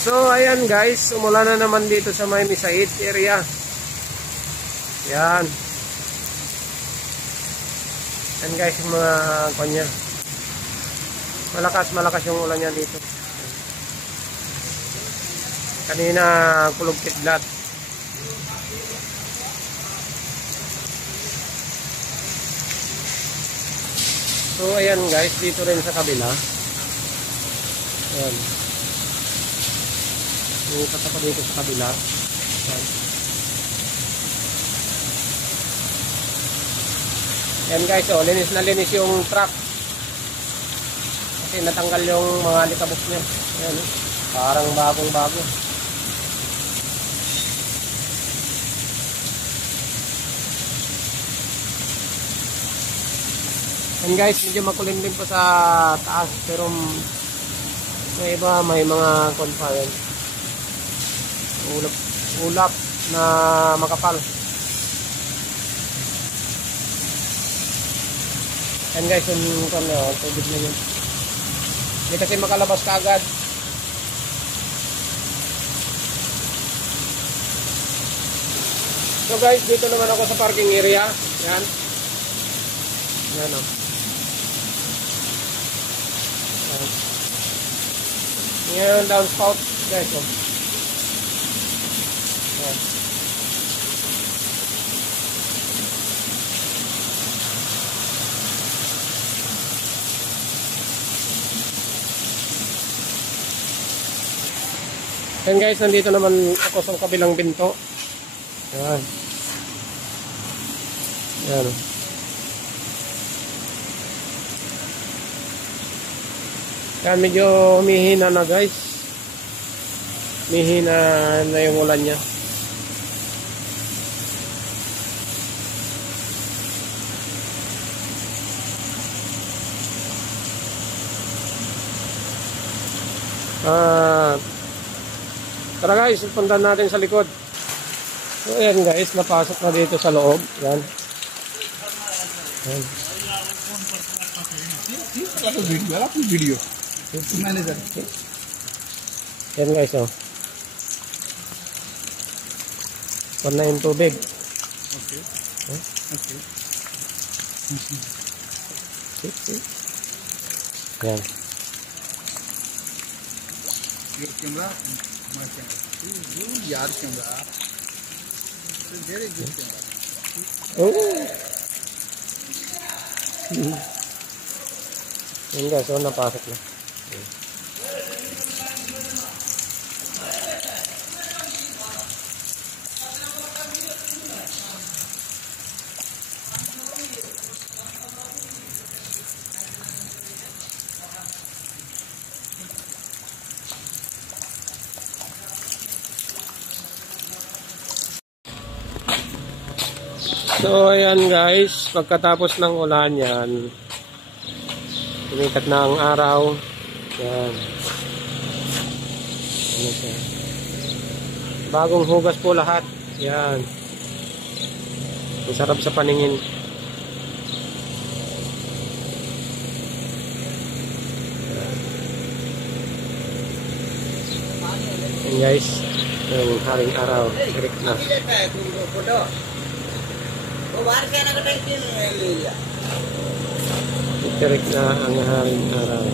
So ayan guys, umulan na naman dito sa may Misaid area. Yan. Yan guys yung mga kanya. Malakas yung ulan niya dito. Kanina kulog kidlat. So ayan guys, dito rin sa kabila. Ayan. Iupat ako dito sa kabila. Ayan. Ayan guys, oh, linis na linis yung truck. Kasi natanggal yung mga likabok niya. Ayan, oh. Parang bagong bago. And guys, medyo makulimlim pa sa taas, pero may iba, may mga confinement. Ulap na makapal. And guys, yung tubig na yun. Hindi kasi makalabas ka agad. So guys, dito naman ako sa parking area. Yan. Yan o. Yan, downspout guys, oh. Yan. Yan guys, nandito naman ako sa kabilang binto. Yan. Yan. Yan, medyo humihina na guys. Humihina na yung ulan niya. Tara guys, puntahan natin sa likod. So ayan guys, napasok na dito sa loob. Yan. Yan. Wala pong video. Manager. Yan guys, oh. Pan na yung tubig. Okay. Okay. Yan. Your camera, my camera. Good, your camera. It's a very good camera. Oh. Yan guys, oh, napasok na. So ayan guys, pagkatapos ng ulan yan, tumikat na ang araw. Yan. Ano siya? Bagong hugas po lahat. Yan. Masarap sa paningin. Yan guys, yung haring araw. Direct na. Direct na ang haring araw.